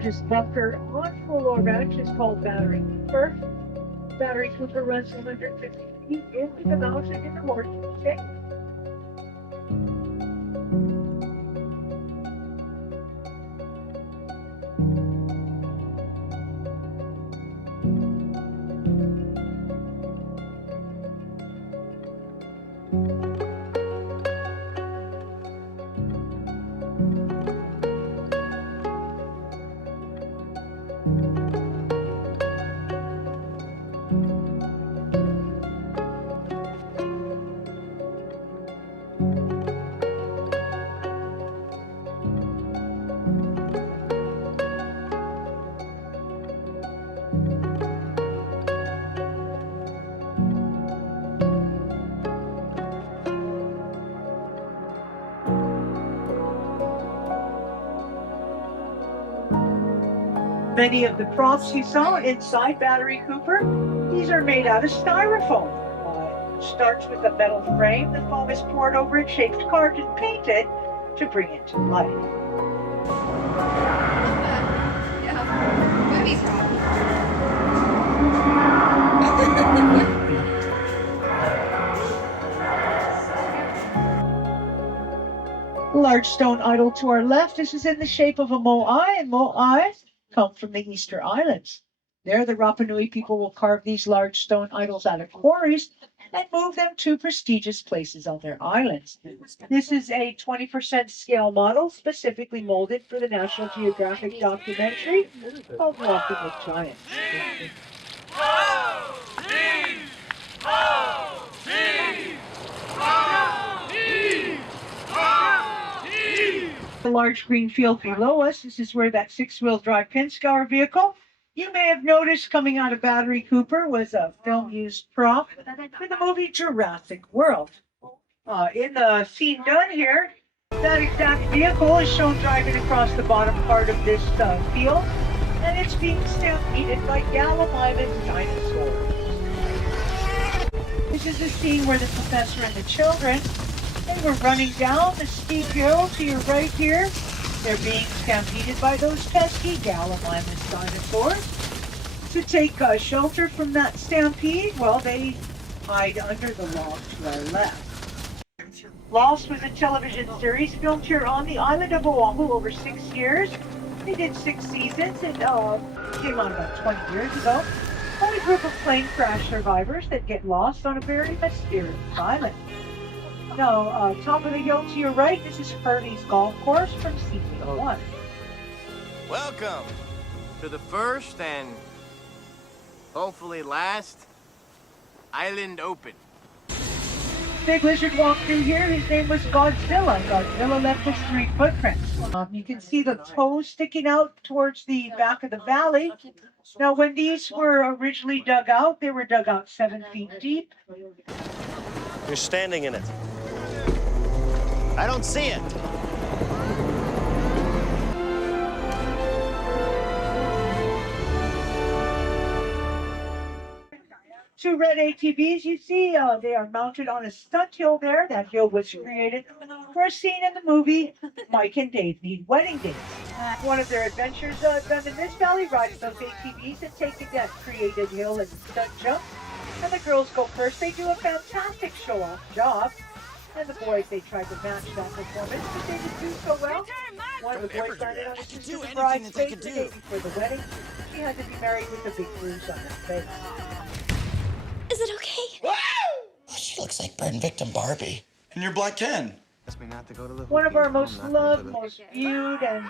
largest bunker on Kualoa Ranch is called Battery Cooper. Battery Cooper runs 150 feet into the mountain in the morning. Okay? Many of the props you saw inside Battery Cooper, these are made out of styrofoam. It starts with a metal frame, the foam is poured over it, shaped, carved, and painted to bring it to life. Yeah, movie prop. Large stone idol to our left. This is in the shape of a moai, and moai come from the Easter Islands. There, the Rapa Nui people will carve these large stone idols out of quarries and move them to prestigious places on their islands. This is a 20% scale model specifically molded for the National Geographic documentary called Walking with Giants. The large green field below us, this is where that six-wheel drive pin scour vehicle you may have noticed coming out of Battery Cooper was a film-used prop for the movie Jurassic World. In the scene done here, that exact vehicle is shown driving across the bottom part of this field, and it's being stampeded by Gallimimus dinosaurs. This is a scene where the professor and the children, they were running down the steep hill to your right here. They're being stampeded by those pesky Gallimimus dinosaurs. To take shelter from that stampede, well, they hide under the log to our left. Lost was a television series filmed here on the island of Oahu over 6 years. They did 6 seasons and came out about 20 years ago. On a group of plane crash survivors that get lost on a very mysterious island. Now, top of the hill to your right, this is Hurley's Golf Course from season 1. Welcome to the first and hopefully last Island Open. Big lizard walked through here. His name was Godzilla. Godzilla left us 3 footprints. You can see the toes sticking out towards the back of the valley. Now, when these were originally dug out, they were dug out 7 feet deep. You're standing in it. I don't see it. 2 red ATVs you see, they are mounted on a stunt hill there. That hill was created for a scene in the movie Mike and Dave Need Wedding Dates. One of their adventures done in this valley, rides those ATVs and taking that created hill and stunt jump. And the girls go first. They do a fantastic show-off job. And the boys, they tried to match that performance, but they didn't do so well. One of the boys landed on his sister's bride's face the day before the wedding. She had to be married with a big bruise on her face. Is it okay? Oh, she looks like burn victim Barbie. And you're Black Ken. One of our most loved, most viewed, and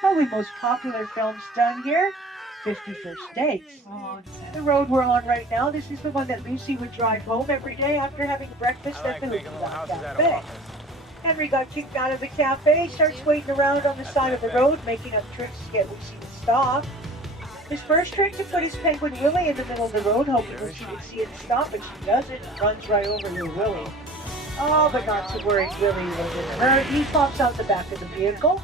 probably most popular films done here, 50 First Dates. The road we're on right now, this is the one that Lucy would drive home every day after having breakfast at the Hootenanny Cafe. Henry got kicked out of the cafe, starts waiting around on the side of the road, making up tricks to get Lucy to stop. His first trick to put his penguin Willie in the middle of the road, hoping Lucy would see it and stop, but she doesn't, runs right over her Willie. Oh, but not to worry, Willie wasn't hurt. He pops out the back of the vehicle.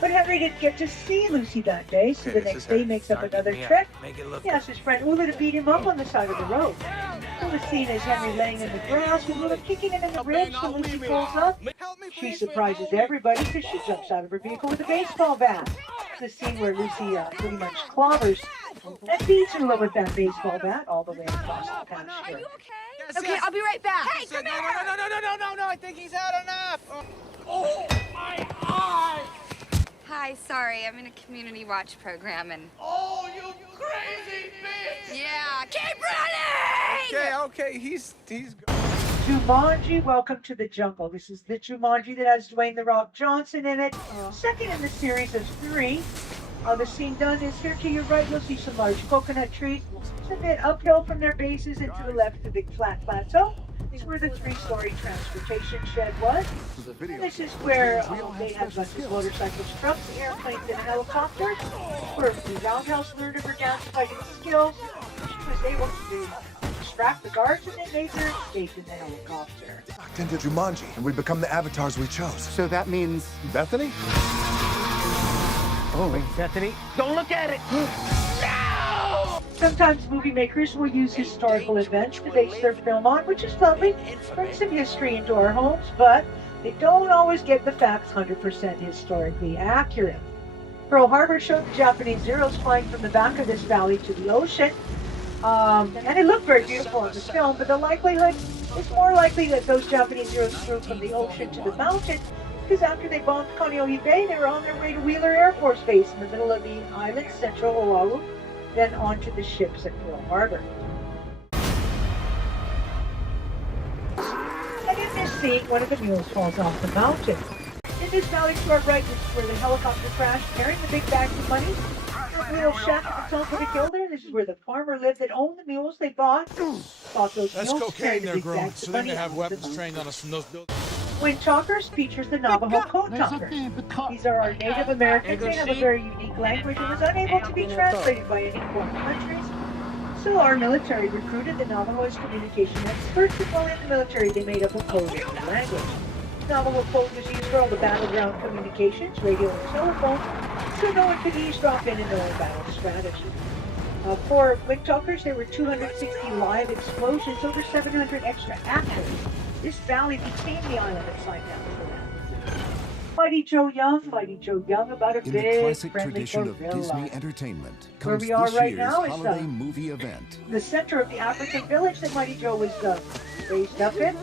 But Henry didn't get to see Lucy that day, so the next day he makes up another trick. He asks his friend Ula to beat him up on the side of the road. Ula's seen as Henry laying in the grass with Ula kicking him in the ribs, so Lucy pulls up. She surprises everybody because she jumps out of her vehicle with a baseball bat. the scene where Lucy pretty much clobbers and beats her with that baseball bat all the way across the pasture. Okay, I'll be right back. Hey, come here! No, I think he's had enough. Oh, my eye! Hi, sorry, I'm in a community watch program and... Oh, you crazy bitch! Yeah, keep running! Okay, he's... Jumanji, Welcome to the Jungle. This is the Jumanji that has Dwayne "The Rock" Johnson in it. Second in the series of 3. The scene done is here to your right. You'll see some large coconut trees. It's a bit uphill from their bases, and to the left, the big flat plateau. This is where the 3-story transportation shed was. And this is where they had buses, motorcycles, trucks, airplanes, and helicopters. Where the roundhouse learned of her dance fighting skills. She was able to distract the guards, and they made their escape in the helicopter. Locked into Jumanji, and we become the avatars we chose. So that means Bethany? Oh, wait, Bethany? Don't look at it! Sometimes movie makers will use historical events to base their film on, which is lovely, bring some history into our homes, but they don't always get the facts 100% historically accurate. Pearl Harbor showed the Japanese Zeros flying from the back of this valley to the ocean, and it looked very beautiful in the film, but the likelihood is more likely that those Japanese Zeros flew from the ocean to the mountain, because after they bombed Kaneohe Bay, they were on their way to Wheeler Air Force Base in the middle of the island, central Oahu, then onto the ships at Pearl Harbor. And in this scene, one of the mules falls off the mountain. In this valley to our right, this is where the helicopter crashed, carrying the big bags of money. A little shack at the top of the hill there. This is where the farmer lived that owned the mules they bought. Bought those That's mules, cocaine they're big growing, bags of so they money may have off the weapons mountain. trained on us from those buildings. Windtalkers features the Navajo Code Talkers. These are our Native Americans. They have a very unique language and was unable to be translated by any foreign countries. So our military recruited the Navajo as communication experts, and while in the military they made up a code in the language. Navajo code was used for all the battleground communications, radio and telephone, so no one could eavesdrop in and know our battle strategy. For Windtalkers, there were 260 live explosions, over 700 extra actors. This valley became the island upside down for them. Mighty Joe Young, about a In the big, classic friendly tradition of gorilla. Disney entertainment Where comes we are this right year's now is holiday movie event. the center of the African village that Mighty Joe was raised up in.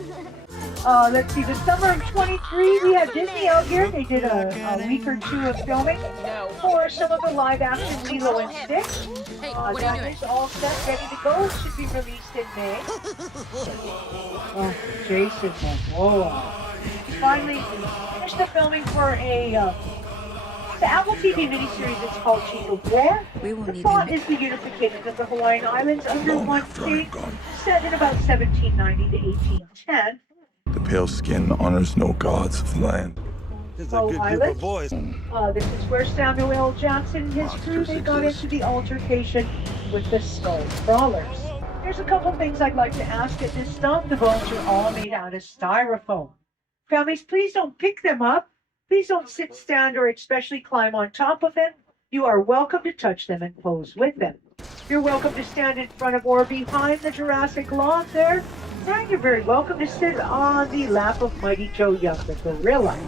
Let's see, the summer of 23, we had Disney out here. They did a week or 2 of filming for some of the live action Lilo and Stitch. That is all set, ready to go. It should be released in May. Oh, Jason Momoa. Finally, finished the filming for the Apple TV miniseries. It's called Chief of War. The plot is the unification of the Hawaiian Islands under one state, set in about 1790 to 1810. The pale skin honors no gods of the land. It's a good group of boys. This is where Samuel L. Jackson and his crew, they got into the altercation with the Skull Crawlers. There's a couple things I'd like to ask at this stop. The bones are all made out of styrofoam. Families, please don't pick them up. Please don't sit, stand, or especially climb on top of them. You are welcome to touch them and pose with them. You're welcome to stand in front of or behind the Jurassic log there. And you're very welcome to sit on the lap of Mighty Joe Young, the gorilla.